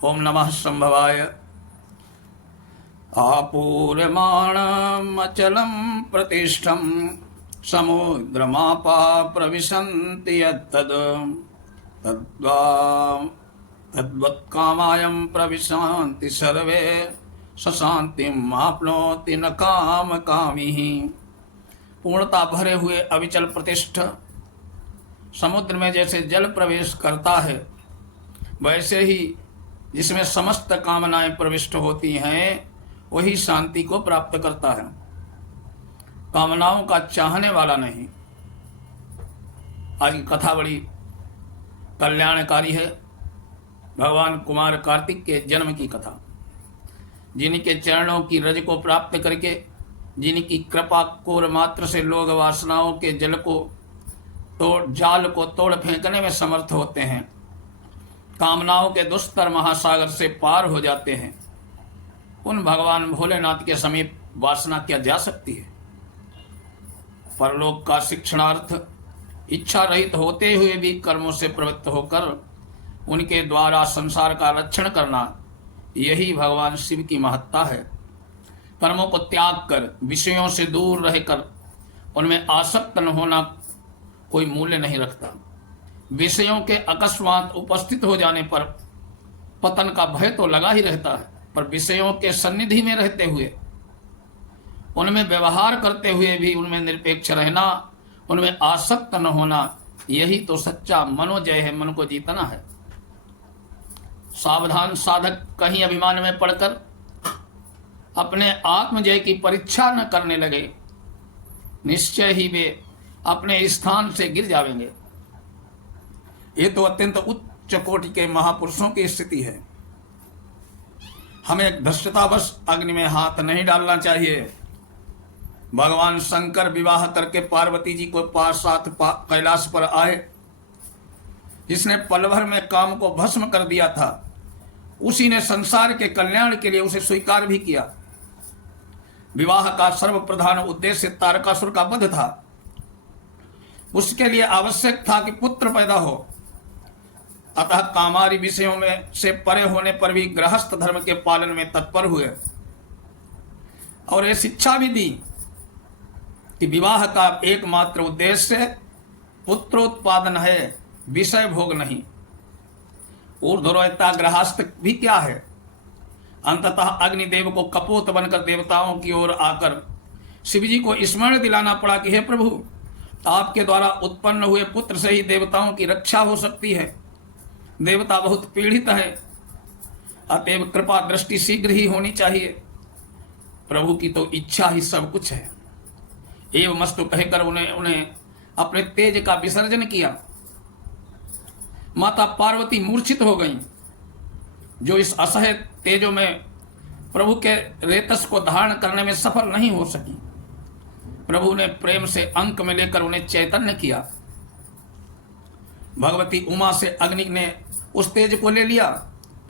ओम नमः संभवाय। आपूर्यमाणमचलं प्रतिष्ठं समुद्रमापा प्रविशन्ति यत्तद् तद्वत्कामायं प्रविशन्ति सर्वे सशान्तिम् आप्नोति न कामकामी। पूर्णता भरे हुए अविचल प्रतिष्ठ समुद्र में जैसे जल प्रवेश करता है, वैसे ही जिसमें समस्त कामनाएं प्रविष्ट होती हैं वही शांति को प्राप्त करता है, कामनाओं का चाहने वाला नहीं। आज की कथा बड़ी कल्याणकारी है। भगवान कुमार कार्तिक के जन्म की कथा। जिनके चरणों की रज को प्राप्त करके, जिनकी कृपा कोर मात्र से लोग वासनाओं के जाल को तोड़ फेंकने में समर्थ होते हैं, कामनाओं के दुस्तर महासागर से पार हो जाते हैं, उन भगवान भोलेनाथ के समीप वासना क्या जा सकती है। परलोक का शिक्षणार्थ इच्छा रहित होते हुए भी कर्मों से प्रवृत्त होकर उनके द्वारा संसार का रक्षण करना, यही भगवान शिव की महत्ता है। कर्मों को त्याग कर विषयों से दूर रहकर उनमें आसक्त न होना कोई मूल्य नहीं रखता। विषयों के अकस्मात उपस्थित हो जाने पर पतन का भय तो लगा ही रहता है, पर विषयों के सन्निधि में रहते हुए, उनमें व्यवहार करते हुए भी उनमें निरपेक्ष रहना, उनमें आसक्त न होना, यही तो सच्चा मनोजय है, मन को जीतना है। सावधान साधक कहीं अभिमान में पड़कर अपने आत्मजय की परीक्षा न करने लगे, निश्चय ही वे अपने स्थान से गिर जाएंगे। ये तो अत्यंत उच्च कोटि के महापुरुषों की स्थिति है। हमें धृष्टतावश अग्नि में हाथ नहीं डालना चाहिए। भगवान शंकर विवाह करके पार्वती जी को साथ कैलाश पर आए। जिसने पल भर में काम को भस्म कर दिया था, उसी ने संसार के कल्याण के लिए उसे स्वीकार भी किया। विवाह का सर्वप्रधान उद्देश्य तारकासुर का वध था। उसके लिए आवश्यक था कि पुत्र पैदा हो। अतः कामारी विषयों में से परे होने पर भी गृहस्थ धर्म के पालन में तत्पर हुए और ये शिक्षा भी दी कि विवाह का एकमात्र उद्देश्य पुत्रोत्पादन है, विषय भोग नहीं। ऊर्ध्वरोहिता गृहस्थ भी क्या है? अंततः अग्निदेव को कपोत बनकर देवताओं की ओर आकर शिवजी को स्मरण दिलाना पड़ा कि हे प्रभु, आपके द्वारा उत्पन्न हुए पुत्र से ही देवताओं की रक्षा हो सकती है। देवता बहुत पीड़ित है, अतएव कृपा दृष्टि शीघ्र ही होनी चाहिए। प्रभु की तो इच्छा ही सब कुछ है। एवं मस्तु कहकर उन्हें अपने तेज का विसर्जन किया। माता पार्वती मूर्छित हो गईं, जो इस असह्य तेजों में प्रभु के रेतस को धारण करने में सफल नहीं हो सकी। प्रभु ने प्रेम से अंक में लेकर उन्हें चैतन्य किया। भगवती उमा से अग्नि ने उस तेज को ले लिया,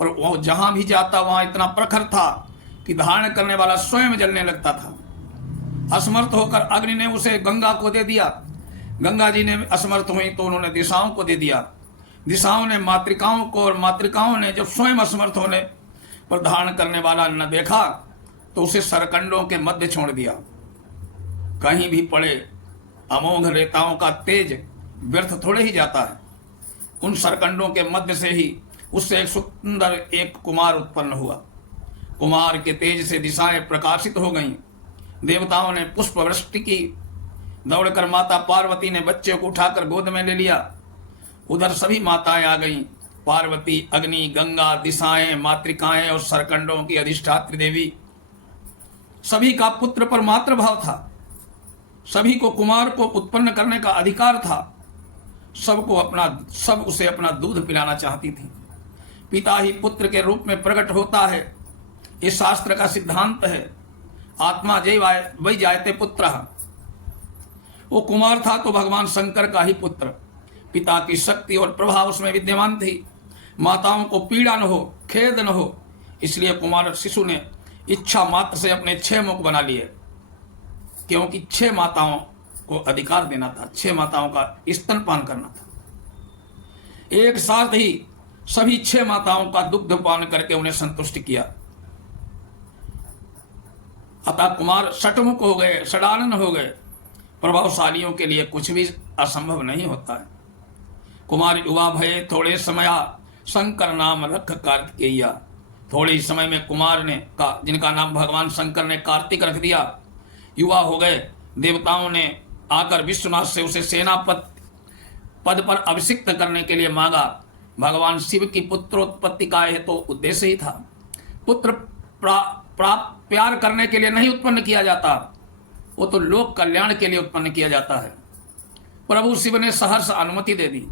पर वो जहां भी जाता वहां इतना प्रखर था कि धारण करने वाला स्वयं जलने लगता था। असमर्थ होकर अग्नि ने उसे गंगा को दे दिया। गंगा जी ने असमर्थ हुई तो उन्होंने दिशाओं को दे दिया। दिशाओं ने मातृकाओं को, और मातृकाओं ने जब स्वयं असमर्थ होने पर धारण करने वाला न देखा तो उसे सरकंडों के मध्य छोड़ दिया। कहीं भी पड़े अमोघ रेताओं का तेज व्यर्थ थोड़े ही जाता है। उन सरकंडों के मध्य से ही उससे एक सुंदर एक कुमार उत्पन्न हुआ। कुमार के तेज से दिशाएं प्रकाशित हो गईं। देवताओं ने पुष्प वृष्टि की। दौड़कर माता पार्वती ने बच्चे को उठाकर गोद में ले लिया। उधर सभी माताएं आ गईं। पार्वती, अग्नि, गंगा, दिशाएं, मातृकाएं और सरकंडों की अधिष्ठात्री देवी। सभी का पुत्र पर मातृभाव था। सभी को कुमार को उत्पन्न करने का अधिकार था। सब उसे अपना दूध पिलाना चाहती थी। पिता ही पुत्र के रूप में प्रकट होता है, इस शास्त्र का सिद्धांत है। आत्मा जय वही जायते पुत्र। वो कुमार था तो भगवान शंकर का ही पुत्र। पिता की शक्ति और प्रभाव उसमें विद्यमान थी। माताओं को पीड़ा न हो, खेद न हो, इसलिए कुमार शिशु ने इच्छा मात्र से अपने 6 मुख बना लिए, क्योंकि 6 माताओं को अधिकार देना था, 6 माताओं का स्तनपान करना था। एक साथ ही सभी 6 माताओं का दुग्ध पान करके उन्हें संतुष्ट किया। अतः कुमार षटमुख हो गए, षडानन हो गए। प्रभावशालियों के लिए कुछ भी असंभव नहीं होता है। कुमार युवा भये थोड़े समया, शंकर नाम रख कार्तिकेया। थोड़े ही समय में कुमार ने का जिनका नाम भगवान शंकर ने कार्तिक रख दिया, युवा हो गए। देवताओं ने आकर विश्वनाथ से उसे सेनापति पद पर अभिषिक्त करने के लिए मांगा। भगवान शिव की पुत्रोत्पत्ति का यह तो उद्देश्य ही था। पुत्र प्यार करने के लिए नहीं उत्पन्न किया जाता, वो तो लोक कल्याण के लिए उत्पन्न किया जाता है। प्रभु शिव ने सहर्ष अनुमति दे दी।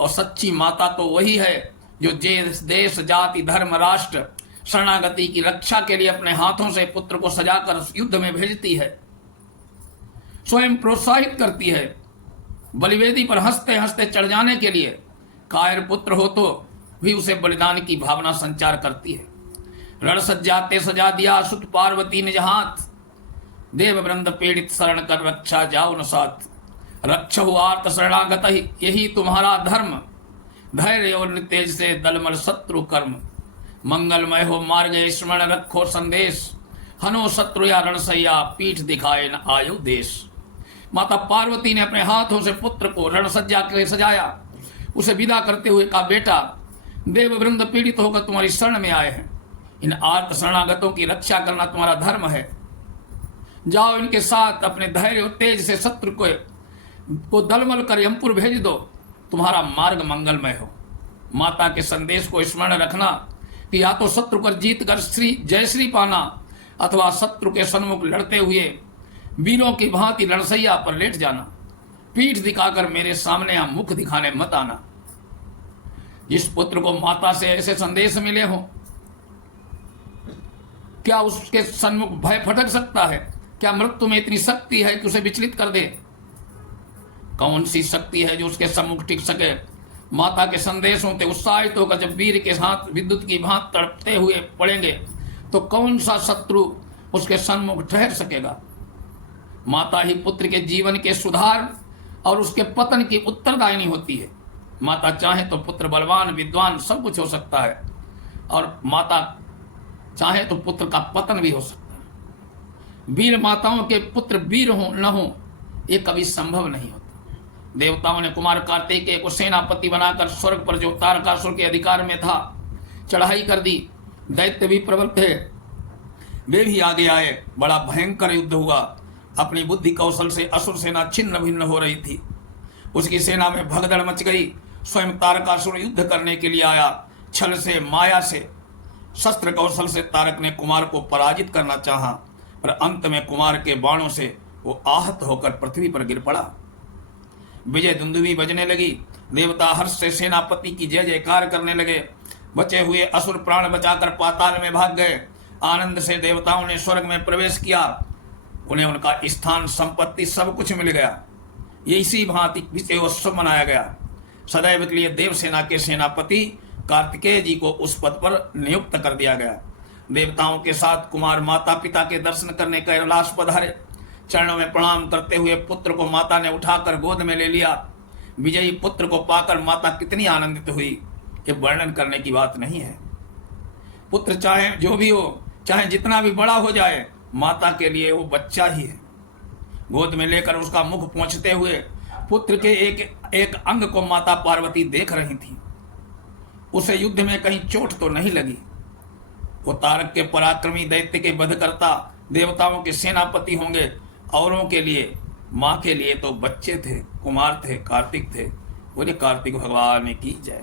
और सच्ची माता तो वही है जो देश जाति धर्म राष्ट्र शरणागति की रक्षा के लिए अपने हाथों से पुत्र को सजाकर युद्ध में भेजती है, स्वयं प्रोत्साहित करती है। बलिवेदी पर हंसते हंसते चढ़ जाने के लिए कायर पुत्र हो तो भी उसे बलिदान की भावना संचार करती है। रण सज्जाते सजा दिया सुत पार्वती निज हाथ, देव वृंद पीड़ित शरण कर रक्षा जाओ न साथ। रक्षहु आर्त शरणागत ही यही तुम्हारा धर्म, धैर्य और नितेज से दलमल शत्रु कर्म। मंगलमय हो मार्ग स्मरण रखो संदेश, हनो शत्रु या रणसैया पीठ दिखाए न आयु देश। माता पार्वती ने अपने हाथों से पुत्र को रणसज्जा के सजाया। उसे विदा करते हुए कहा, बेटा देव वृंद पीड़ित होकर तुम्हारी शरण में आए हैं, इन आर्त शरणागतों की रक्षा करना तुम्हारा धर्म है। जाओ इनके साथ अपने धैर्य और तेज से शत्रु को दलमल कर यमपुर भेज दो, तुम्हारा मार्ग मंगलमय हो। माता के संदेश को स्मरण रखना कि या तो शत्रु पर जीत कर जयश्री पाना, अथवा शत्रु के सन्मुख लड़ते हुए वीरों की भांति रणसैया पर लेट जाना। पीठ दिखाकर मेरे सामने यहाँ मुख दिखाने मत आना। जिस पुत्र को माता से ऐसे संदेश मिले हो, क्या उसके सन्मुख भय फटक सकता है? क्या मृत्यु में इतनी शक्ति है कि उसे विचलित कर दे? कौन सी शक्ति है जो उसके सम्मुख टिक सके? माता के संदेशों से उत्साहित होकर जब वीर के साथ विद्युत की भांति तड़पते हुए पड़ेंगे तो कौन सा शत्रु उसके सन्मुख ठहर सकेगा? माता ही पुत्र के जीवन के सुधार और उसके पतन की उत्तरदायिनी होती है। माता चाहे तो पुत्र बलवान विद्वान सब कुछ हो सकता है, और माता चाहे तो पुत्र का पतन भी हो सकता है। वीर माताओं के पुत्र वीर हो न हो, ये कभी संभव नहीं होता। देवताओं ने कुमार कार्तिकेय को सेनापति बनाकर स्वर्ग पर जो तारकासुर के अधिकार में था चढ़ाई कर दी। दैत्य भी प्रबल थे, वे भी आगे आए। बड़ा भयंकर युद्ध हुआ। अपनी बुद्धि कौशल से असुर सेना छिन्न भिन्न हो रही थी। उसकी सेना में भगदड़ मच गई। स्वयं तारकासुर युद्ध करने के लिए आया। छल से माया से शस्त्र कौशल से तारक ने कुमार को पराजित करना चाहा, पर अंत में कुमार के बाणों से वो आहत होकर पृथ्वी पर गिर पड़ा। विजय दुंदुभी बजने लगी। देवता हर्ष से सेनापति की जय जयकार करने लगे। बचे हुए असुर प्राण बचाकर पाताल में भाग गए। आनंद से देवताओं ने स्वर्ग में प्रवेश किया। उन्हें उनका स्थान संपत्ति सब कुछ मिल गया। ये इसी भांति विजयोत्सव मनाया गया। सदैव के लिए देवसेना के सेनापति कार्तिकेय जी को उस पद पर नियुक्त कर दिया गया। देवताओं के साथ कुमार माता पिता के दर्शन करने कैलाश पधारे। चरणों में प्रणाम करते हुए पुत्र को माता ने उठाकर गोद में ले लिया। विजयी पुत्र को पाकर माता कितनी आनंदित हुई, ये वर्णन करने की बात नहीं है। पुत्र चाहे जो भी हो, चाहे जितना भी बड़ा हो जाए, माता के लिए वो बच्चा ही है। गोद में लेकर उसका मुख पोंछते हुए पुत्र के एक अंग को माता पार्वती देख रही थी। उसे युद्ध में कहीं चोट तो नहीं लगी। वो तारक के पराक्रमी दैत्य के वधकर्ता देवताओं के सेनापति होंगे। औरों के लिए, माँ के लिए तो बच्चे थे, कुमार थे, कार्तिक थे। बोले कार्तिक भगवान की जय।